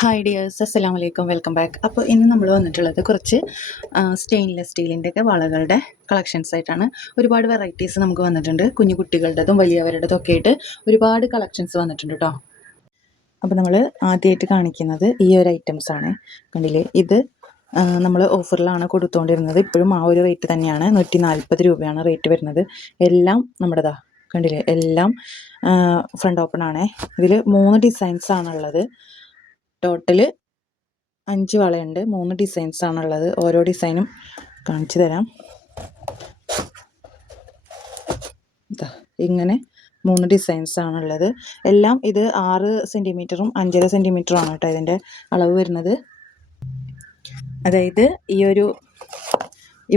Hi dears, അസ്സലാമു അലൈക്കും, welcome back. അപ്പോൾ ഇന്ന് നമ്മൾ വന്നിട്ടുള്ളത് കുറച്ച് സ്റ്റെയിൻലെസ് സ്റ്റീലിൻ്റെയൊക്കെ വളകളുടെ കളക്ഷൻസ് ആയിട്ടാണ്. ഒരുപാട് വെറൈറ്റീസ് നമുക്ക് വന്നിട്ടുണ്ട്. കുഞ്ഞു കുട്ടികളുടേതും വലിയവരുടേതും ഒക്കെ ആയിട്ട് ഒരുപാട് കളക്ഷൻസ് വന്നിട്ടുണ്ട് കേട്ടോ. അപ്പോൾ നമ്മൾ ആദ്യമായിട്ട് കാണിക്കുന്നത് ഈ ഒരു ഐറ്റംസ് ആണ്. കണ്ടില്ലേ, ഇത് നമ്മൾ ഓഫറിലാണ് കൊടുത്തുകൊണ്ടിരുന്നത്. ഇപ്പോഴും ആ ഒരു റേറ്റ് തന്നെയാണ്. 140 രൂപയാണ് റേറ്റ് വരുന്നത്. എല്ലാം നമ്മുടേതാ, കണ്ടില്ലേ, എല്ലാം ഫ്രണ്ട് ഓപ്പൺ ആണേ. ഇതിൽ 3 ഡിസൈൻസ് ആണുള്ളത്. ടോട്ടല് 5 വളയുണ്ട്. 3 ഡിസൈൻസ് ആണുള്ളത്. ഓരോ ഡിസൈനും കാണിച്ചു തരാം. ഇങ്ങനെ 3 ഡിസൈൻസ് ആണുള്ളത്. എല്ലാം ഇത് 6 സെൻറ്റിമീറ്ററും 5.5 സെൻറ്റിമീറ്ററും ആണ് കേട്ടോ ഇതിൻ്റെ അളവ് വരുന്നത്. അതായത് ഈ ഒരു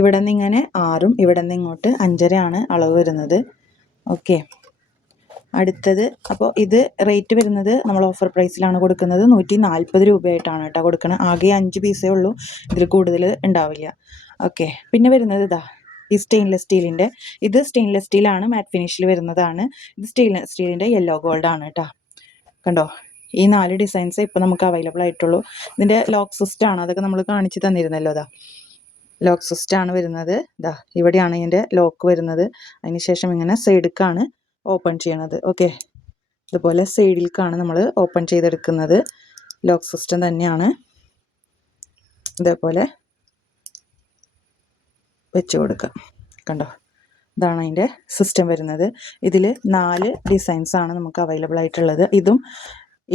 ഇവിടെ നിന്ന് ഇങ്ങനെ 6ഉം ഇവിടെ നിന്ന് ഇങ്ങോട്ട് 5.5 ആണ് അളവ് വരുന്നത്. ഓക്കെ, അടുത്തത്, അപ്പോൾ ഇത് റേറ്റ് വരുന്നത് നമ്മൾ ഓഫർ പ്രൈസിലാണ് കൊടുക്കുന്നത്. 140 രൂപയായിട്ടാണ് കേട്ടോ കൊടുക്കുന്നത്. ആകെ 5 പീസേ ഉള്ളൂ, ഇതിൽ കൂടുതൽ ഉണ്ടാവില്ല. ഓക്കെ, പിന്നെ വരുന്നത് ഇതാ ഈ സ്റ്റെയിൻലെസ് സ്റ്റീലിൻ്റെ. ഇത് സ്റ്റെയിൻലെസ് സ്റ്റീലാണ്, മാറ്റ് ഫിനിഷിൽ വരുന്നതാണ്. ഇത് സ്റ്റെയിൻലെസ് സ്റ്റീലിൻ്റെ യെല്ലോ ഗോൾഡ് ആണ് കേട്ടോ. കണ്ടോ, ഈ 4 ഡിസൈൻസ് ഇപ്പോൾ നമുക്ക് അവൈലബിൾ ആയിട്ടുള്ളൂ. ഇതിൻ്റെ ലോക്ക് സിസ്റ്റം ആണ്, അതൊക്കെ നമ്മൾ കാണിച്ച് തന്നിരുന്നല്ലോ. ഇതാ ലോക്ക് സിസ്റ്റം ആണ് വരുന്നത്. ഇതാ ഇവിടെയാണ് ഇതിൻ്റെ ലോക്ക് വരുന്നത്. അതിനുശേഷം ഇങ്ങനെ സൈഡിലേക്കാണ് ഓപ്പൺ ചെയ്യണത്. ഓക്കെ, ഇതുപോലെ സൈഡിലേക്കാണ് നമ്മൾ ഓപ്പൺ ചെയ്തെടുക്കുന്നത്. ലോക്ക് സിസ്റ്റം തന്നെയാണ്. ഇതേപോലെ വെച്ച് കൊടുക്കുക. കണ്ടോ, ഇതാണ് അതിൻ്റെ സിസ്റ്റം വരുന്നത്. ഇതിൽ 4 ഡിസൈൻസ് ആണ് നമുക്ക് അവൈലബിൾ ആയിട്ടുള്ളത്. ഇതും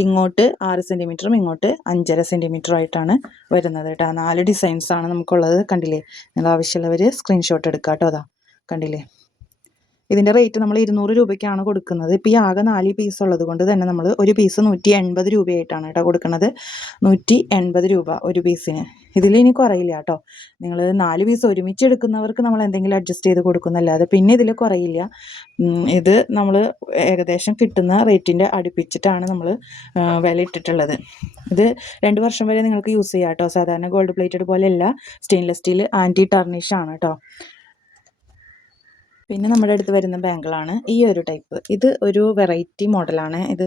ഇങ്ങോട്ട് 6 സെൻറ്റിമീറ്ററും ഇങ്ങോട്ട് 5.5 സെൻറ്റിമീറ്ററും ആയിട്ടാണ് വരുന്നത് കേട്ടോ. 4 ഡിസൈൻസ് ആണ് നമുക്കുള്ളത്. കണ്ടില്ലേ, നിങ്ങൾ ആവശ്യമുള്ളവർ സ്ക്രീൻഷോട്ട് എടുക്കാം കേട്ടോ. അതാ കണ്ടില്ലേ, ഇതിൻ്റെ റേറ്റ് നമ്മൾ 200 രൂപയ്ക്കാണ് കൊടുക്കുന്നത്. ഇപ്പോൾ ഈ ആകെ 4 പീസ് ഉള്ളത് കൊണ്ട് തന്നെ നമ്മൾ ഒരു പീസ് 180 രൂപയായിട്ടാണ് കേട്ടോ കൊടുക്കുന്നത്. 180 രൂപ ഒരു പീസിന്. ഇതിൽ ഇനി കുറയില്ല കേട്ടോ. നിങ്ങൾ 4 പീസ് ഒരുമിച്ച് എടുക്കുന്നവർക്ക് നമ്മൾ എന്തെങ്കിലും അഡ്ജസ്റ്റ് ചെയ്ത് കൊടുക്കുന്നല്ലാതെ പിന്നെ ഇതിൽ കുറയില്ല. ഇത് നമ്മൾ ഏകദേശം കിട്ടുന്ന റേറ്റിൻ്റെ അടുപ്പിച്ചിട്ടാണ് നമ്മൾ വില ഇട്ടിട്ടുള്ളത്. ഇത് 2 വർഷം വരെ നിങ്ങൾക്ക് യൂസ് ചെയ്യാം കേട്ടോ. സാധാരണ ഗോൾഡ് പ്ലേറ്റഡ് പോലെയല്ല, സ്റ്റെയിൻലെസ് സ്റ്റീൽ ആൻറ്റി ടർണിഷ് ആണ് കേട്ടോ. പിന്നെ നമ്മുടെ അടുത്ത് വരുന്ന ബാങ്കിളാണ് ഈ ഒരു ടൈപ്പ്. ഇത് ഒരു വെറൈറ്റി മോഡലാണ്. ഇത്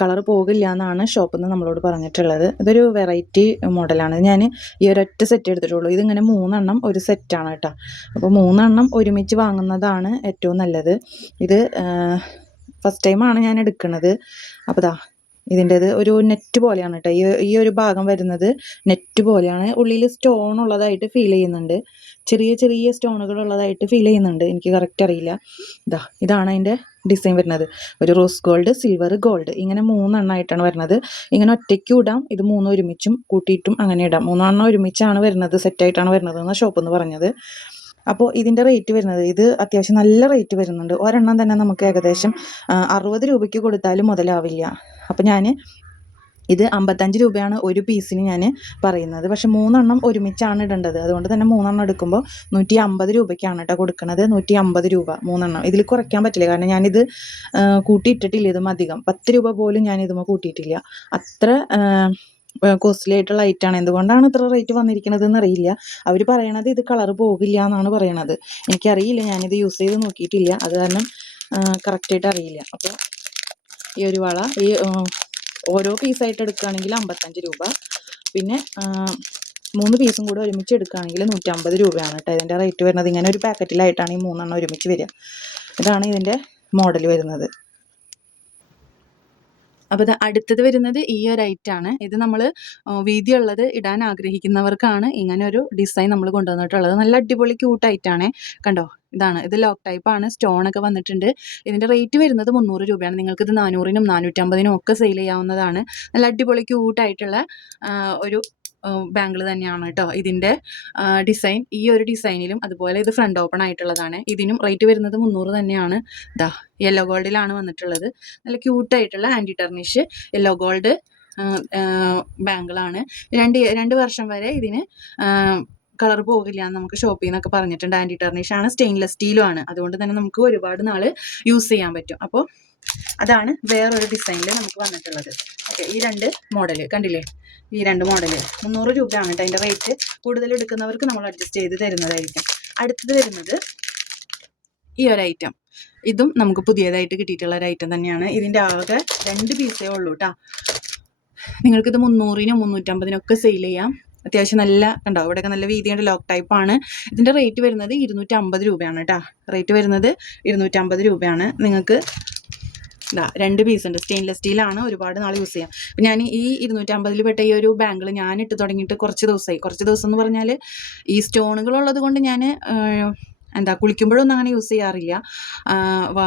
കളർ പോകില്ല എന്നാണ് ഷോപ്പിൽ നിന്ന് നമ്മളോട് പറഞ്ഞിട്ടുള്ളത്. ഇതൊരു വെറൈറ്റി മോഡലാണ്. ഞാൻ ഈ ഒരൊറ്റ സെറ്റ് എടുത്തിട്ടുള്ളൂ. ഇതിങ്ങനെ 3 എണ്ണം ഒരു സെറ്റാണ് കേട്ടോ. അപ്പോൾ 3 എണ്ണം ഒരുമിച്ച് വാങ്ങുന്നതാണ് ഏറ്റവും നല്ലത്. ഇത് ഫസ്റ്റ് ടൈമാണ് ഞാൻ എടുക്കുന്നത്. അപ്പോൾ ദാ ഇതിൻ്റെത് ഒരു നെറ്റ് പോലെയാണ് കേട്ടോ. ഈ ഒരു ഭാഗം വരുന്നത് നെറ്റ് പോലെയാണ്. ഉള്ളിൽ സ്റ്റോൺ ഉള്ളതായിട്ട് ഫീൽ ചെയ്യുന്നുണ്ട്. ചെറിയ ചെറിയ സ്റ്റോണുകൾ ഉള്ളതായിട്ട് ഫീൽ ചെയ്യുന്നുണ്ട്. എനിക്ക് കറക്റ്റ് അറിയില്ല. ഇതാണ് അതിൻ്റെ ഡിസൈൻ വരുന്നത്. ഒരു റോസ് ഗോൾഡ്, സിൽവർ, ഗോൾഡ്, ഇങ്ങനെ 3 എണ്ണമായിട്ടാണ് വരുന്നത്. ഇങ്ങനെ ഒറ്റയ്ക്കും ഇടാം, ഇത് 3 ഒരുമിച്ചും കൂട്ടിയിട്ടും അങ്ങനെ ഇടാം. 3 എണ്ണം ഒരുമിച്ചാണ് വരുന്നത്, സെറ്റായിട്ടാണ് വരുന്നത് എന്നാണ് ഷോപ്പിൽ നിന്ന് പറഞ്ഞത്. അപ്പോൾ ഇതിൻ്റെ റേറ്റ് വരുന്നത്, ഇത് അത്യാവശ്യം നല്ല റേറ്റ് വരുന്നുണ്ട്. ഒരെണ്ണം തന്നെ നമുക്ക് ഏകദേശം 60 രൂപയ്ക്ക് കൊടുത്താലും മുതലാവില്ല. അപ്പോൾ ഞാൻ ഇത് 55 രൂപയാണ് ഒരു പീസിന് ഞാൻ പറയുന്നത്. പക്ഷേ 3 എണ്ണം ഒരുമിച്ചാണ് ഇടേണ്ടത്. അതുകൊണ്ട് തന്നെ 3 എണ്ണം എടുക്കുമ്പോൾ 150 രൂപയ്ക്കാണ് കേട്ടോ കൊടുക്കുന്നത്. 150 രൂപ 3 എണ്ണം. ഇതിൽ കുറയ്ക്കാൻ പറ്റില്ല, കാരണം ഞാനിത് കൂട്ടിയിട്ടിട്ടില്ല. ഇതും അധികം 10 രൂപ പോലും ഞാൻ ഇതുമ്പോൾ കൂട്ടിയിട്ടില്ല. അത്ര കോസ്റ്റ്ലി ആയിട്ടുള്ള ഐറ്റാണ്. എന്തുകൊണ്ടാണ് ഇത്ര റേറ്റ് വന്നിരിക്കുന്നത് അറിയില്ല. അവർ പറയണത് ഇത് കളർ പോകില്ല എന്നാണ് പറയണത്. എനിക്കറിയില്ല, ഞാനിത് യൂസ് ചെയ്ത് നോക്കിയിട്ടില്ല. അത് കാരണം കറക്റ്റായിട്ട് അറിയില്ല. അപ്പോൾ ഈ ഒരു വള ഈ ഓരോ പീസായിട്ട് എടുക്കുകയാണെങ്കിൽ 55 രൂപ. പിന്നെ 3 പീസും കൂടെ ഒരുമിച്ച് എടുക്കുകയാണെങ്കിൽ 150 രൂപയാണ് കേട്ടോ ഇതിൻ്റെ റേറ്റ് വരുന്നത്. ഇങ്ങനെ ഒരു പാക്കറ്റിലായിട്ടാണ് ഈ 3 എണ്ണം ഒരുമിച്ച് വരിക. ഇതാണ് ഇതിൻ്റെ മോഡൽ വരുന്നത്. അപ്പോൾ അടുത്തത് വരുന്നത് ഈ ഒരു ഐറ്റാണ്. ഇത് നമ്മൾ വീതിയുള്ളത് ഇടാൻ ആഗ്രഹിക്കുന്നവർക്കാണ് ഇങ്ങനെ ഒരു ഡിസൈൻ നമ്മൾ കൊണ്ടുവന്നിട്ടുള്ളത്. നല്ല അടിപൊളി ക്യൂട്ട് ഐറ്റാണ്. കണ്ടോ, ഇതാണ്. ഇത് ലോക്ക് ടൈപ്പാണ്, സ്റ്റോണൊക്കെ വന്നിട്ടുണ്ട്. ഇതിൻ്റെ റേറ്റ് വരുന്നത് 300 രൂപയാണ്. നിങ്ങൾക്കിത് 400-നും 450-നും ഒക്കെ സെയിൽ ചെയ്യാവുന്നതാണ്. നല്ല അടിപൊളി ക്യൂട്ടായിട്ടുള്ള ഒരു ബാങ്കിൾ തന്നെയാണ് കേട്ടോ. ഇതിൻ്റെ ഡിസൈൻ ഈ ഒരു ഡിസൈനിലും അതുപോലെ ഇത് ഫ്രണ്ട് ഓപ്പൺ ആയിട്ടുള്ളതാണ്. ഇതിനും റേറ്റ് വരുന്നത് 300 തന്നെയാണ്. യെല്ലോ ഗോൾഡിലാണ് വന്നിട്ടുള്ളത്. നല്ല ക്യൂട്ടായിട്ടുള്ള ആൻറ്റി ടർണിഷ് യെല്ലോ ഗോൾഡ് ബാങ്കിളാണ്. 2 വർഷം വരെ ഇതിന് കളർ പോകില്ല എന്ന് നമുക്ക് ഷോപ്പിൽ നിന്നൊക്കെ പറഞ്ഞിട്ടുണ്ട്. ആൻറ്റി ടർണിഷ് ആണ്, സ്റ്റെയിൻലെസ് സ്റ്റീലും ആണ്. അതുകൊണ്ട് തന്നെ നമുക്ക് ഒരുപാട് നാൾ യൂസ് ചെയ്യാൻ പറ്റും. അപ്പോൾ അതാണ് വേറൊരു ഡിസൈനിൽ നമുക്ക് വന്നിട്ടുള്ളത്. ഓക്കെ, ഈ 2 മോഡൽ കണ്ടില്ലേ, ഈ 2 മോഡൽ 300 രൂപയാണ് കേട്ടോ അതിൻ്റെ റേറ്റ്. കൂടുതൽ എടുക്കുന്നവർക്ക് നമ്മൾ അഡ്ജസ്റ്റ് ചെയ്ത് തരുന്നതായിരിക്കും. അടുത്തത് വരുന്നത് ഈ ഒരു ഐറ്റം. ഇതും നമുക്ക് പുതിയതായിട്ട് കിട്ടിയിട്ടുള്ള ഒരു ഐറ്റം തന്നെയാണ്. ഇതിൻ്റെ ആകെ 2 പീസേ ഉള്ളൂ കേട്ടോ. നിങ്ങൾക്കിത് 300-നും 350-നൊക്കെ സെയിൽ ചെയ്യാം. അത്യാവശ്യം നല്ല കണ്ടോ, ഇവിടെയൊക്കെ നല്ല വീതിയുണ്ട്. ലോക്ക് ടൈപ്പാണ്. ഇതിൻ്റെ റേറ്റ് വരുന്നത് 250 രൂപയാണ് കേട്ടോ. റേറ്റ് വരുന്നത് 250 രൂപയാണ്. നിങ്ങൾക്ക് 2 പീസ് ഉണ്ട്. സ്റ്റെയിൻലെസ് സ്റ്റീലാണ്, ഒരുപാട് നാൾ യൂസ് ചെയ്യാം. അപ്പം ഞാൻ ഈ 250-ൽ പെട്ട ഈ ഒരു ബാങ്കിൾ ഞാൻ ഇട്ട് തുടങ്ങിയിട്ട് കുറച്ച് ദിവസം എന്ന് പറഞ്ഞാൽ ഈ സ്റ്റോണുകളുള്ളത് കൊണ്ട് ഞാൻ കുളിക്കുമ്പോഴൊന്നും അങ്ങനെ യൂസ് ചെയ്യാറില്ല.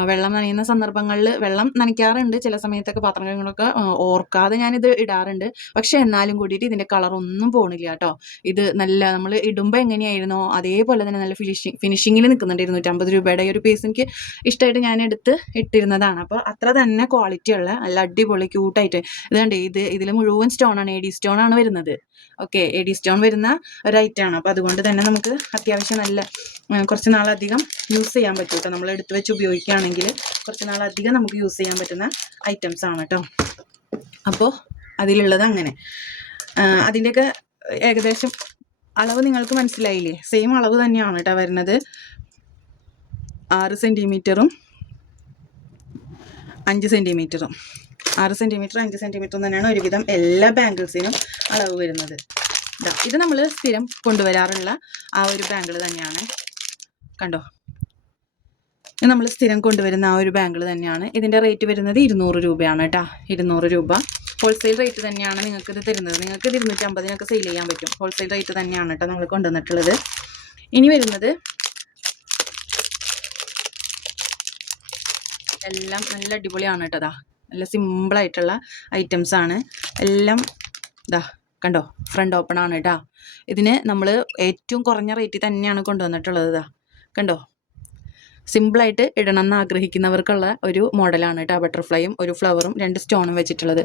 വെള്ളം നനയുന്ന സന്ദർഭങ്ങളിൽ വെള്ളം നനയ്ക്കാറുണ്ട്. ചില സമയത്തൊക്കെ പാത്രം കഴുകുമ്പോഴൊക്കെ ഓർക്കാതെ ഞാനിത് ഇടാറുണ്ട്. പക്ഷേ എന്നാലും കൂടിയിട്ട് ഇതിൻ്റെ കളറൊന്നും പോണില്ല കേട്ടോ. ഇത് നല്ല നമ്മൾ ഇടുമ്പോൾ എങ്ങനെയായിരുന്നോ അതേപോലെ തന്നെ നല്ല ഫിനിഷിങ്ങിൽ നിൽക്കുന്നുണ്ട്. 250 രൂപയുടെ ഈ ഒരു പീസ് എനിക്ക് ഇഷ്ടമായിട്ട് ഞാൻ ഇട്ടിരുന്നതാണ്. അപ്പോൾ അത്ര തന്നെ ക്വാളിറ്റി ഉള്ള നല്ല അടിപൊളി ക്യൂട്ടായിട്ട് ഇത് കണ്ടേ. ഇതിൽ മുഴുവൻ സ്റ്റോണാണ്, AD സ്റ്റോണാണ് വരുന്നത്. ഓക്കെ, AD സ്റ്റോൺ വരുന്ന ഒരു ഐറ്റമാണ്. അപ്പോൾ അതുകൊണ്ട് തന്നെ നമുക്ക് അത്യാവശ്യം നല്ല കുറച്ച് നാളധികം യൂസ് ചെയ്യാൻ പറ്റും കേട്ടോ. നമ്മൾ എടുത്ത് വെച്ച് ഉപയോഗിക്കുകയാണെങ്കിൽ കുറച്ച് നാളധികം നമുക്ക് യൂസ് ചെയ്യാൻ പറ്റുന്ന ഐറ്റംസ് ആണ് കേട്ടോ. അപ്പോൾ അതിലുള്ളത് അങ്ങനെ. അതിൻ്റെയൊക്കെ ഏകദേശം അളവ് നിങ്ങൾക്ക് മനസ്സിലായില്ലേ? സെയിം അളവ് തന്നെയാണ് കേട്ടോ വരുന്നത്. 6 സെൻറ്റിമീറ്ററും 5 സെൻറ്റിമീറ്ററും 6 സെൻറ്റിമീറ്റർ 5 സെൻറ്റിമീറ്ററും തന്നെയാണ് ഒരുവിധം എല്ലാ ബാംഗിൾസിനും അളവ് വരുന്നത്. ഇത് നമ്മൾ സ്ഥിരം കൊണ്ടുവരാറുള്ള ആ ഒരു ബാംഗിൾ തന്നെയാണ്. കണ്ടോ, നമ്മൾ സ്ഥിരം കൊണ്ടുവരുന്ന ആ ഒരു ബാംഗിൾ തന്നെയാണ്. ഇതിൻ്റെ റേറ്റ് വരുന്നത് 200 രൂപയാണ് കേട്ടോ. 200 രൂപ ഹോൾസെയിൽ റേറ്റ് തന്നെയാണ് നിങ്ങൾക്കിത് തരുന്നത്. നിങ്ങൾക്ക് 250-നൊക്കെ സെയിൽ ചെയ്യാൻ പറ്റും. ഹോൾസെയിൽ റേറ്റ് തന്നെയാണ് കേട്ടോ നമ്മൾ കൊണ്ടുവന്നിട്ടുള്ളത്. ഇനി വരുന്നത് എല്ലാം നല്ല അടിപൊളിയാണ് കേട്ടോ. നല്ല സിമ്പിളായിട്ടുള്ള ഐറ്റംസാണ് എല്ലാം. കണ്ടോ, ഫ്രണ്ട് ഓപ്പൺ ആണ് കേട്ടോ. ഇതിന് നമ്മൾ ഏറ്റവും കുറഞ്ഞ റേറ്റിൽ തന്നെയാണ് കൊണ്ടുവന്നിട്ടുള്ളത്. കണ്ടോ, സിമ്പിളായിട്ട് ഇടണം എന്ന് ആഗ്രഹിക്കുന്നവർക്കുള്ള ഒരു മോഡലാണ് കേട്ടോ. ബട്ടർഫ്ലൈയും ഒരു ഫ്ലവറും 2 സ്റ്റോണും വെച്ചിട്ടുള്ളത്.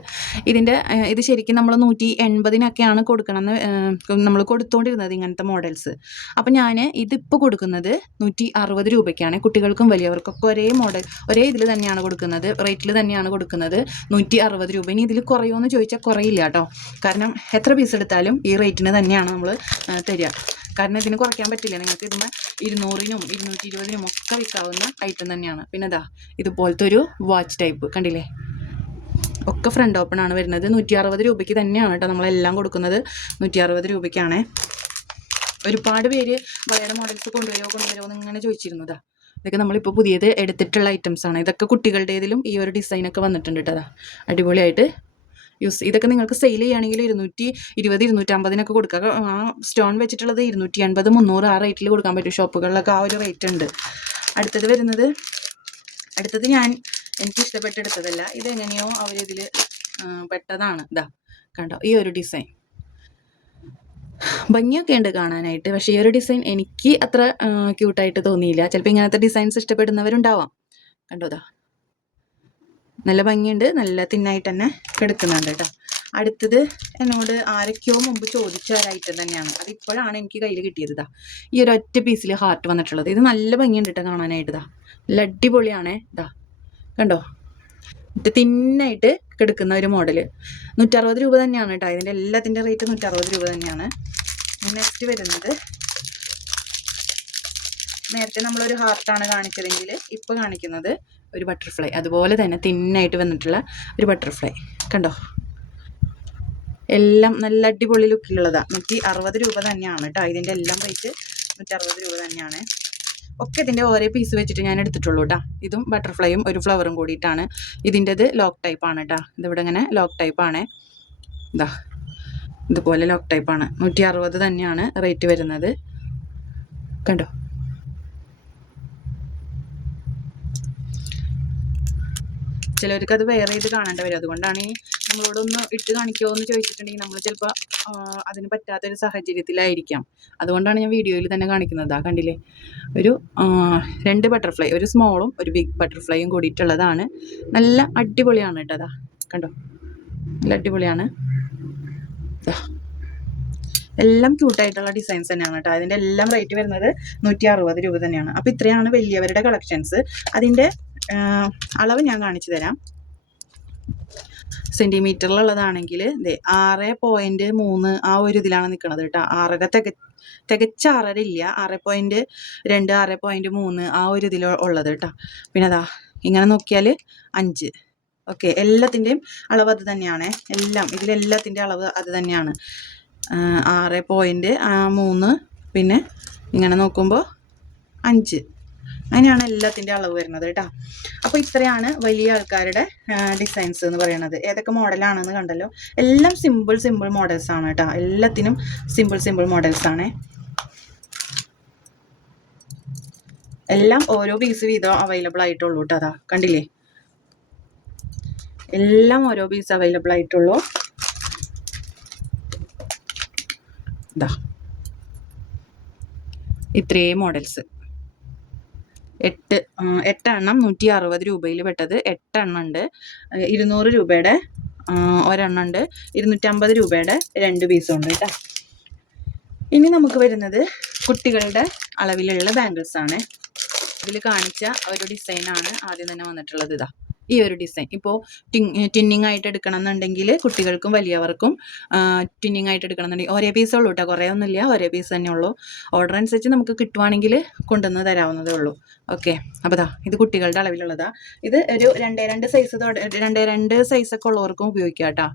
ഇത് ശരിക്കും നമ്മൾ 180-നൊക്കെയാണ് കൊടുക്കണമെന്ന് നമ്മൾ കൊടുത്തുകൊണ്ടിരുന്നത് ഇങ്ങനത്തെ മോഡൽസ്. അപ്പം ഞാൻ ഇതിപ്പോൾ കൊടുക്കുന്നത് 160 രൂപയ്ക്കാണ്. കുട്ടികൾക്കും വലിയവർക്കൊക്കെ ഒരേ ഇതിൽ തന്നെയാണ് കൊടുക്കുന്നത്, റേറ്റിൽ തന്നെയാണ് കൊടുക്കുന്നത്. 160 രൂപ. ഇനി ഇതിൽ കുറയുമെന്ന് ചോദിച്ചാൽ കുറയില്ല കേട്ടോ. കാരണം എത്ര പീസ് എടുത്താലും ഈ റേറ്റിന് തന്നെയാണ് നമ്മൾ തരിക. കാരണം ഇതിന് കുറയ്ക്കാൻ പറ്റില്ല. നിങ്ങൾക്ക് ഇതുമ്പോൾ 200-നും 220-നും ഒക്കെ വിൽക്കാവുന്ന ഐറ്റം തന്നെയാണ്. പിന്നെ ഇതുപോലത്തെ ഒരു വാച്ച് ടൈപ്പ് കണ്ടില്ലേ, ഒക്കെ ഫ്രണ്ട് ഓപ്പൺ ആണ് വരുന്നത്. 160 രൂപയ്ക്ക് തന്നെയാണ് കേട്ടോ നമ്മളെല്ലാം കൊടുക്കുന്നത്. 160 രൂപയ്ക്കാണ്. ഒരുപാട് പേര് വളയുടെ മോഡൽസ് കൊണ്ടുവരുമോ എന്നിങ്ങനെ ചോദിച്ചിരുന്നതാ. ഇതൊക്കെ നമ്മളിപ്പോൾ പുതിയത് എടുത്തിട്ടുള്ള ഐറ്റംസാണ്. ഇതൊക്കെ കുട്ടികളുടേതിലും ഈ ഒരു ഡിസൈനൊക്കെ വന്നിട്ടുണ്ട് കേട്ടോ. അടിപൊളിയായിട്ട് ഇതൊക്കെ നിങ്ങൾക്ക് സെയിൽ ചെയ്യുകയാണെങ്കിൽ 220, 250-നൊക്കെ കൊടുക്കുക. ആ സ്റ്റോൺ വെച്ചിട്ടുള്ളത് 280, 300 ആ റേറ്റിൽ കൊടുക്കാൻ പറ്റും. ഷോപ്പുകളിലൊക്കെ ആ ഒരു റേറ്റ് ഉണ്ട്. അടുത്തത് എനിക്ക് ഇഷ്ടപ്പെട്ടെടുത്തതല്ല. ഇതെങ്ങനെയോ അവരിതിൽ പെട്ടതാണ്. കണ്ടോ, ഈ ഒരു ഡിസൈൻ ഭംഗിയൊക്കെ ഉണ്ട് കാണാനായിട്ട്. പക്ഷേ ഈ ഒരു ഡിസൈൻ എനിക്ക് അത്ര ക്യൂട്ടായിട്ട് തോന്നിയില്ല. ചിലപ്പോൾ ഇങ്ങനത്തെ ഡിസൈൻസ് ഇഷ്ടപ്പെടുന്നവരുണ്ടാവാം. കണ്ടോ, നല്ല ഭംഗിയുണ്ട്. നല്ല തിന്നായിട്ട് തന്നെ കിടക്കുന്നുണ്ട് കേട്ടോ. അടുത്തത് എന്നോട് ആരൊക്കെയോ മുമ്പ് ചോദിച്ച ഒരു ഐറ്റം തന്നെയാണ്. അതിപ്പോഴാണ് എനിക്ക് കയ്യിൽ കിട്ടിയത്. ഈ ഒരു ഒറ്റ പീസിൽ ഹാർട്ട് വന്നിട്ടുള്ളത്. ഇത് നല്ല ഭംഗിയുണ്ട് കേട്ടോ കാണാനായിട്ട്. നല്ല അടിപൊളിയാണേ. കണ്ടോ, തിന്നായിട്ട് കിടക്കുന്ന ഒരു മോഡല്. 160 രൂപ തന്നെയാണ് കേട്ടോ. ഇതിൻ്റെ എല്ലാത്തിൻ്റെ റേറ്റ് 160 രൂപ തന്നെയാണ്. നെക്സ്റ്റ് വരുന്നത്, നേരത്തെ നമ്മളൊരു ഹാർട്ടാണ് കാണിച്ചതെങ്കിൽ ഇപ്പോൾ കാണിക്കുന്നത് ഒരു ബട്ടർഫ്ലൈ. അതുപോലെ തന്നെ തിന്നായിട്ട് വന്നിട്ടുള്ള ഒരു ബട്ടർഫ്ലൈ. കണ്ടോ, എല്ലാം നല്ല അടിപൊളി ലുക്കിലുള്ളതാണ്. 160 രൂപ തന്നെയാണ് കേട്ടോ. ഇതിൻ്റെ എല്ലാം റേറ്റ് 160 രൂപ തന്നെയാണ്. ഒക്കെ ഇതിൻ്റെ ഓരോ പീസ് വെച്ചിട്ട് ഞാൻ എടുത്തിട്ടുള്ളൂ കേട്ടോ. ഇതും ബട്ടർഫ്ലൈയും ഒരു ഫ്ലവറും കൂടിയിട്ടാണ്. ഇതിൻ്റെത് ലോക്ക് ടൈപ്പാണ് കേട്ടോ. ഇതിവിടെ ഇങ്ങനെ ലോക്ക് ടൈപ്പാണ്. ഇതുപോലെ ലോക്ക് ടൈപ്പാണ്. 160 തന്നെയാണ് റേറ്റ് വരുന്നത്. കണ്ടോ, ചിലവർക്ക് അത് വേറെ ചെയ്ത് കാണേണ്ടി വരും. അതുകൊണ്ടാണ് നമ്മളോടൊന്ന് ഇട്ട് കാണിക്കുമോ എന്ന് ചോദിച്ചിട്ടുണ്ടെങ്കിൽ നമ്മൾ ചിലപ്പോൾ അതിന് പറ്റാത്തൊരു സാഹചര്യത്തിലായിരിക്കാം. അതുകൊണ്ടാണ് ഞാൻ വീഡിയോയിൽ തന്നെ കാണിക്കുന്നത്. കണ്ടില്ലേ, ഒരു 2 ബട്ടർഫ്ലൈ, ഒരു സ്മോളും ഒരു ബിഗ് ബട്ടർഫ്ലൈയും കൂടിയിട്ടുള്ളതാണ്. നല്ല അടിപൊളിയാണ് കേട്ടോ. കണ്ടോ, നല്ല അടിപൊളിയാണ്. എല്ലാം ക്യൂട്ടായിട്ടുള്ള ഡിസൈൻസ് തന്നെയാണ് കേട്ടോ. അതിൻ്റെ എല്ലാം റേറ്റ് വരുന്നത് 160 രൂപ തന്നെയാണ്. അപ്പോൾ ഇത്രയാണ് വലിയവരുടെ കളക്ഷൻസ്. അതിൻ്റെ അളവ് ഞാൻ കാണിച്ചു തരാം. സെൻറ്റിമീറ്ററിലുള്ളതാണെങ്കിൽ 6.3 ആ ഒരു ഇതിലാണ് നിൽക്കുന്നത് കേട്ടോ. 6 തികച്ച 6 ഇല്ല, 6.2, 6.3 ആ ഒരു ഇതിൽ ഉള്ളത് കേട്ടോ. പിന്നെ ഇങ്ങനെ നോക്കിയാൽ 5, ഓക്കെ, എല്ലാത്തിൻ്റെയും അളവ് അത് തന്നെയാണ്. ഇതിലെല്ലാത്തിൻ്റെ അളവ് അത് തന്നെയാണ്. 6.3 പിന്നെ ഇങ്ങനെ നോക്കുമ്പോൾ 5 അങ്ങനെയാണ് എല്ലാത്തിൻ്റെ അളവ് വരുന്നത് കേട്ടോ. അപ്പോൾ ഇത്രയാണ് വലിയ ആൾക്കാരുടെ ഡിസൈൻസ് എന്ന് പറയുന്നത്. ഏതൊക്കെ മോഡലാണെന്ന് കണ്ടല്ലോ. എല്ലാം സിമ്പിൾ മോഡൽസ് ആണ് കേട്ടോ. എല്ലാത്തിനും സിമ്പിൾ മോഡൽസ് ആണ്. എല്ലാം ഓരോ പീസ് വീതം അവൈലബിൾ ആയിട്ടുള്ളൂ കേട്ടോ. അതാ കണ്ടില്ലേ, എല്ലാം ഓരോ പീസ് അവൈലബിൾ ആയിട്ടുള്ളൂ. ഇതാ ഇത്രയും മോഡൽസ് 8 എണ്ണം 160 രൂപയിൽ പെട്ടത് 8 എണ്ണം ഉണ്ട്. 200 രൂപയുടെ ഒരെണ്ണം ഉണ്ട്. 250 രൂപയുടെ 2 പീസും ഉണ്ട് കേട്ടോ. ഇനി നമുക്ക് വരുന്നത് കുട്ടികളുടെ അളവിലുള്ള ബാംഗിൾസ് ആണ്. ഇതിൽ കാണിച്ച ഒരു ഡിസൈനാണ് ആദ്യം തന്നെ വന്നിട്ടുള്ളത്. ഇതാ ഈ ഒരു ഡിസൈൻ. ഇപ്പോൾ ടിന്നിങ് ആയിട്ട് എടുക്കണം എന്നുണ്ടെങ്കിൽ കുട്ടികൾക്കും വലിയവർക്കും ടിന്നിങ് ആയിട്ട് എടുക്കണം എന്നുണ്ടെങ്കിൽ ഒരേ പീസേ ഉള്ളൂ കേട്ടോ. കുറേ ഒന്നുമില്ല, ഒരേ പീസ് തന്നെ ഉള്ളൂ. ഓർഡർ അനുസരിച്ച് നമുക്ക് കിട്ടുവാണെങ്കിൽ കൊണ്ടുവന്ന് തരാവുന്നതേ ഉള്ളൂ. ഓക്കെ, അപ്പോൾ ഇതാ ഇത് കുട്ടികളുടെ അളവിലുള്ളതാ. ഇത് ഒരു 2 സൈസ് 2 സൈസൊക്കെ ഉള്ളവർക്കും ഉപയോഗിക്കാം കേട്ടോ.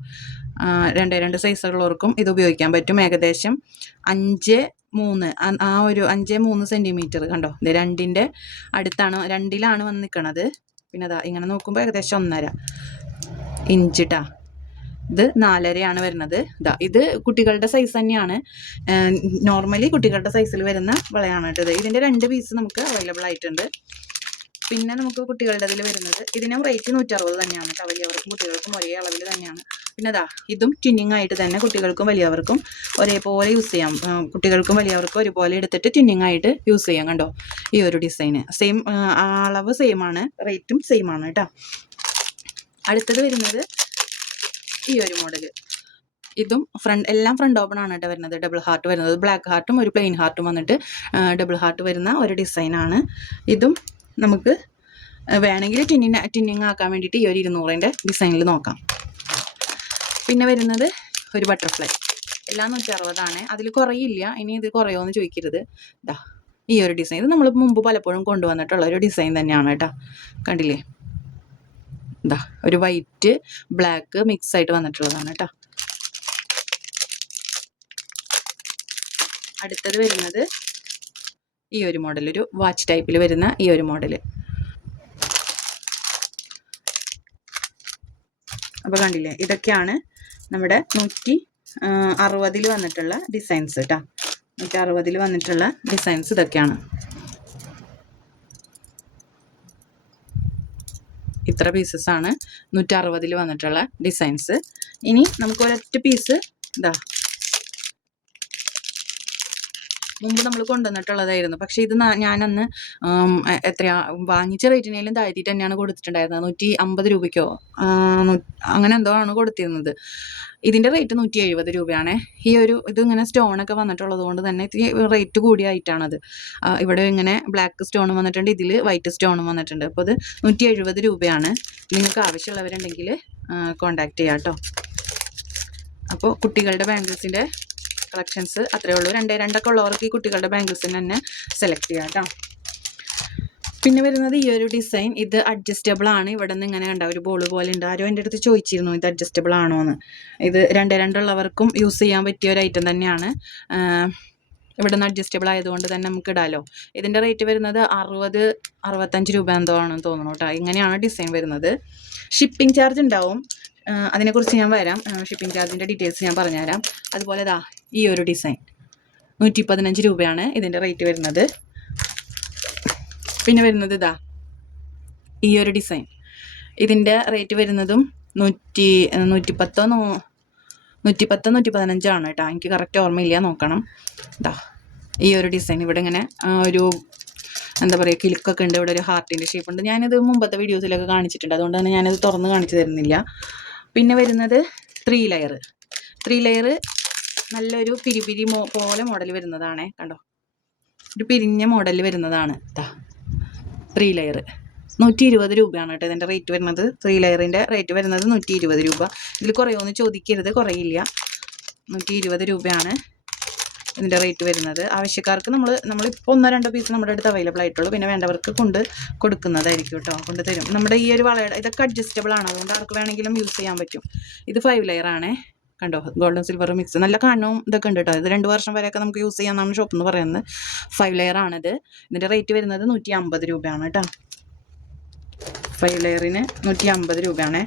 2 സൈസുള്ളവർക്കും ഇത് ഉപയോഗിക്കാൻ പറ്റും. ഏകദേശം 5.3 ആ ഒരു 5.3 സെൻറ്റിമീറ്റർ കണ്ടോ. ഇത് 2ൻ്റെ അടുത്താണ്, 2ലാണ് വന്ന് നിൽക്കണത്. പിന്നെ അതാ ഇങ്ങനെ നോക്കുമ്പോൾ ഏകദേശം 1.5 ഇഞ്ച് ട്ടാ. ഇത് 4.5 വരുന്നത്. ഇതാ ഇത് കുട്ടികളുടെ സൈസ് തന്നെയാണ്. നോർമലി കുട്ടികളുടെ സൈസിൽ വരുന്ന വളയാണ് കേട്ടത്. ഇതിൻ്റെ 2 പീസ് നമുക്ക് അവൈലബിൾ ആയിട്ടുണ്ട്. പിന്നെ നമുക്ക് കുട്ടികളുടെ ഇതിൽ വരുന്നത്, ഇതിനും റേറ്റ് 160 തന്നെയാണ് കേട്ടോ. വലിയവർക്കും കുട്ടികൾക്കും ഒരേ അളവിൽ തന്നെയാണ്. പിന്നെ അതാ ഇതും ടിന്നിങ് ആയിട്ട് തന്നെ കുട്ടികൾക്കും വലിയവർക്കും ഒരേപോലെ യൂസ് ചെയ്യാം. കുട്ടികൾക്കും വലിയവർക്കും ഒരുപോലെ എടുത്തിട്ട് ടിന്നിങ് ആയിട്ട് യൂസ് ചെയ്യാം. കണ്ടോ ഈ ഒരു ഡിസൈന് സെയിം അളവ് സെയിം ആണ്, റേറ്റും സെയിം ആണ് കേട്ടോ. അടുത്തത് വരുന്നത് ഈ ഒരു മോഡല്. ഇതും എല്ലാം ഫ്രണ്ട് ഓപ്പൺ ആണ് കേട്ടോ വരുന്നത്. ഡബിൾ ഹാർട്ട് വരുന്നത്, ബ്ലാക്ക് ഹാർട്ടും ഒരു പ്ലെയിൻ ഹാർട്ടും വന്നിട്ട് ഡബിൾ ഹാർട്ട് വരുന്ന ഒരു ഡിസൈനാണ്. ഇതും നമുക്ക് വേണമെങ്കിൽ ടിന്നിങ് ആക്കാൻ വേണ്ടിയിട്ട് ഈ ഒരു 200ൻ്റെ ഡിസൈനിൽ നോക്കാം. പിന്നെ വരുന്നത് ഒരു ബട്ടർഫ്ലൈ. എല്ലാം 160 അതിൽ കുറയില്ല. ഇനി ഇത് കുറയുമോയെന്ന് ചോദിക്കരുത്. ഇതാ ഈ ഒരു ഡിസൈൻ. ഇത് നമ്മൾ മുമ്പ് പലപ്പോഴും കൊണ്ടുവന്നിട്ടുള്ള ഒരു ഡിസൈൻ തന്നെയാണ് കേട്ടോ. കണ്ടില്ലേ, ഇതാ ഒരു വൈറ്റ് ബ്ലാക്ക് മിക്സ് ആയിട്ട് വന്നിട്ടുള്ളതാണ് കേട്ടോ. അടുത്തത് വരുന്നത് ഈ ഒരു മോഡൽ, ഒരു വാച്ച് ടൈപ്പിൽ വരുന്ന ഈ ഒരു മോഡൽ. അപ്പോൾ കണ്ടില്ലേ, ഇതൊക്കെയാണ് നമ്മുടെ 160 വന്നിട്ടുള്ള ഡിസൈൻസ് കേട്ടോ. 160 വന്നിട്ടുള്ള ഡിസൈൻസ് ഇതൊക്കെയാണ്. ഇത്ര പീസസ് ആണ് 160 വന്നിട്ടുള്ള ഡിസൈൻസ്. ഇനി നമുക്ക് ഒരൊറ്റ പീസ് ഇതാ മുമ്പ് നമ്മൾ കൊണ്ടുവന്നിട്ടുള്ളതായിരുന്നു. പക്ഷേ ഇത് ഞാനന്ന് എത്രയാ വാങ്ങിച്ച റേറ്റിനേലും താഴ്ത്തിയിട്ട് തന്നെയാണ് കൊടുത്തിട്ടുണ്ടായിരുന്നത്. 150 രൂപയ്ക്കോ അങ്ങനെ എന്തോ ആണ് കൊടുത്തിരുന്നത്. ഇതിൻ്റെ റേറ്റ് 170 രൂപയാണ്. ഇതിങ്ങനെ സ്റ്റോണൊക്കെ വന്നിട്ടുള്ളത് കൊണ്ട് തന്നെ റേറ്റ് കൂടിയായിട്ടാണത്. ഇവിടെ ഇങ്ങനെ ബ്ലാക്ക് സ്റ്റോണും വന്നിട്ടുണ്ട്, ഇതിൽ വൈറ്റ് സ്റ്റോണും വന്നിട്ടുണ്ട്. അപ്പോൾ അത് 170 രൂപയാണ്. നിങ്ങൾക്ക് ആവശ്യമുള്ളവരുണ്ടെങ്കിൽ കോൺടാക്റ്റ് ചെയ്യാം കേട്ടോ. അപ്പോൾ കുട്ടികളുടെ ബാംഗിൾസിൻ്റെ കളക്ഷൻസ് അത്രയേ ഉള്ളൂ. 2 ഉള്ളവർക്ക് ഈ കുട്ടികളുടെ ബാംഗിൾസിന് തന്നെ സെലക്ട് ചെയ്യാം കേട്ടോ. പിന്നെ വരുന്നത് ഈ ഒരു ഡിസൈൻ. ഇത് അഡ്ജസ്റ്റബിൾ ആണ്. ഇവിടെ നിന്ന് ഇങ്ങനെ കണ്ട ഒരു ബോൾ പോലെ ഉണ്ട്. ആരും എൻ്റെ അടുത്ത് ചോദിച്ചിരുന്നു ഇത് അഡ്ജസ്റ്റബിൾ ആണോ എന്ന്. ഇത് 2 ഉള്ളവർക്കും യൂസ് ചെയ്യാൻ പറ്റിയ ഒരു ഐറ്റം തന്നെയാണ്. ഇവിടെ നിന്ന് അഡ്ജസ്റ്റബിൾ ആയതുകൊണ്ട് തന്നെ നമുക്ക് ഇടാമല്ലോ. ഇതിൻ്റെ റേറ്റ് വരുന്നത് 65 രൂപ എന്തോ ആണെന്ന് തോന്നുന്നു കേട്ടോ. ഇങ്ങനെയാണ് ഡിസൈൻ വരുന്നത്. ഷിപ്പിംഗ് ചാർജ് ഉണ്ടാവും, അതിനെക്കുറിച്ച് ഞാൻ വരാം. ഷിപ്പിംഗ് ചാർജിൻ്റെ ഡീറ്റെയിൽസ് ഞാൻ പറഞ്ഞുതരാം. അതുപോലെ ഇതാ ഈ ഒരു ഡിസൈൻ 115 രൂപയാണ് ഇതിൻ്റെ റേറ്റ് വരുന്നത്. പിന്നെ വരുന്നത് ഇതാ ഈ ഒരു ഡിസൈൻ. ഇതിൻ്റെ റേറ്റ് വരുന്നതും 115 ആണ് കേട്ടോ. എനിക്ക് കറക്റ്റ് ഓർമ്മയില്ല, നോക്കണം. ഇതാ ഈ ഒരു ഡിസൈൻ. ഇവിടെ ഇങ്ങനെ ഒരു എന്താ പറയുക, കിലുക്കൊക്കെ ഉണ്ട്. ഇവിടെ ഒരു ഹാർട്ടിൻ്റെ ഷേപ്പ് ഉണ്ട്. ഞാനിത് മുമ്പത്തെ വീഡിയോസിലൊക്കെ കാണിച്ചിട്ടുണ്ട്, അതുകൊണ്ട് തന്നെ ഞാനിത് തുറന്ന് കാണിച്ചു തരുന്നില്ല. പിന്നെ വരുന്നത് 3 ലെയർ നല്ലൊരു പിരി പോലെ മോഡൽ വരുന്നതാണ്. കണ്ടോ, ഒരു പിരിഞ്ഞ മോഡൽ വരുന്നതാണ്. 3 ലെയർ 120 രൂപയാണ് കേട്ടോ ഇതിൻ്റെ റേറ്റ് വരുന്നത്. 3 ലെയറിൻ്റെ റേറ്റ് വരുന്നത് 120 രൂപ. ഇതിൽ കുറയുമെന്ന് ചോദിക്കരുത്, കുറയില്ല. 120 രൂപയാണ് ഇതിൻ്റെ റേറ്റ് വരുന്നത്. ആവശ്യക്കാർക്ക് നമ്മളിപ്പോൾ 1-2 പീസ് നമ്മുടെ അടുത്ത് അവൈലബിൾ ആയിട്ടുള്ളൂ. പിന്നെ വേണ്ടവർക്ക് കൊടുക്കുന്നതായിരിക്കും കേട്ടോ, കൊണ്ട് തരും. നമ്മുടെ ഈ ഒരു വളയുടെ ഇതൊക്കെ അഡ്ജസ്റ്റബിൾ ആണ്, അതുകൊണ്ട് ആർക്ക് വേണമെങ്കിലും യൂസ് ചെയ്യാൻ പറ്റും. ഇത് 5 ലെയർ ആണേ, കണ്ടോ, ഗോൾഡൻ സിൽവർ മിക്സ്, നല്ല കണ്ണും ഇതൊക്കെ ഉണ്ട് കേട്ടോ. ഇത് 2 വർഷം വരെയൊക്കെ നമുക്ക് യൂസ് ചെയ്യാമെന്നാണ് ഷോപ്പ് എന്ന് പറയുന്നത്. 5 ലെയർ ആണിത്. ഇതിൻ്റെ റേറ്റ് വരുന്നത് 150 രൂപയാണ് കേട്ടോ. 5 ലെയറിന് 150 രൂപയാണേ.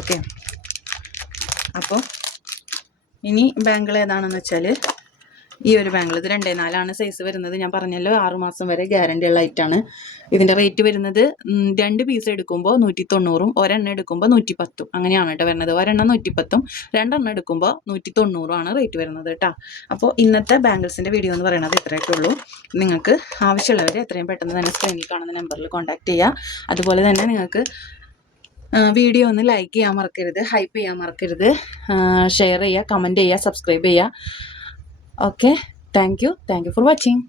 ഓക്കെ, അപ്പോൾ ഇനി ബാങ്കിൾ ഏതാണെന്ന് വെച്ചാൽ ഈ ഒരു ബാങ്കിൾ, ഇത് 2.4 സൈസ് വരുന്നത്. ഞാൻ പറഞ്ഞല്ലോ 6 മാസം വരെ ഗ്യാരണ്ടി ഉള്ള ഐറ്റാണ്. ഇതിൻ്റെ റേറ്റ് വരുന്നത് 2 പീസ് എടുക്കുമ്പോൾ 190, ഒരെണ്ണം എടുക്കുമ്പോൾ 110, അങ്ങനെയാണ് കേട്ടോ വരുന്നത്. ഒരെണ്ണം 110, 2 എണ്ണം എടുക്കുമ്പോൾ 190 റേറ്റ് വരുന്നത് കേട്ടോ. അപ്പോൾ ഇന്നത്തെ ബാംഗിൾസിൻ്റെ വീഡിയോ എന്ന് പറയുന്നത് ഇത്രയൊക്കെ ഉള്ളൂ. നിങ്ങൾക്ക് ആവശ്യമുള്ളവർ എത്രയും പെട്ടെന്ന് തന്നെ സ്ക്രീനിൽ കാണുന്ന നമ്പറിൽ കോൺടാക്ട് ചെയ്യുക. അതുപോലെ തന്നെ നിങ്ങൾക്ക് വീഡിയോ ഒന്ന് ലൈക്ക് ചെയ്യാൻ മറക്കരുത്, ഹൈപ്പ് ചെയ്യാൻ മറക്കരുത്, ഷെയർ ചെയ്യുക, കമൻറ്റ് ചെയ്യുക, സബ്സ്ക്രൈബ് ചെയ്യുക. Okay, thank you for watching.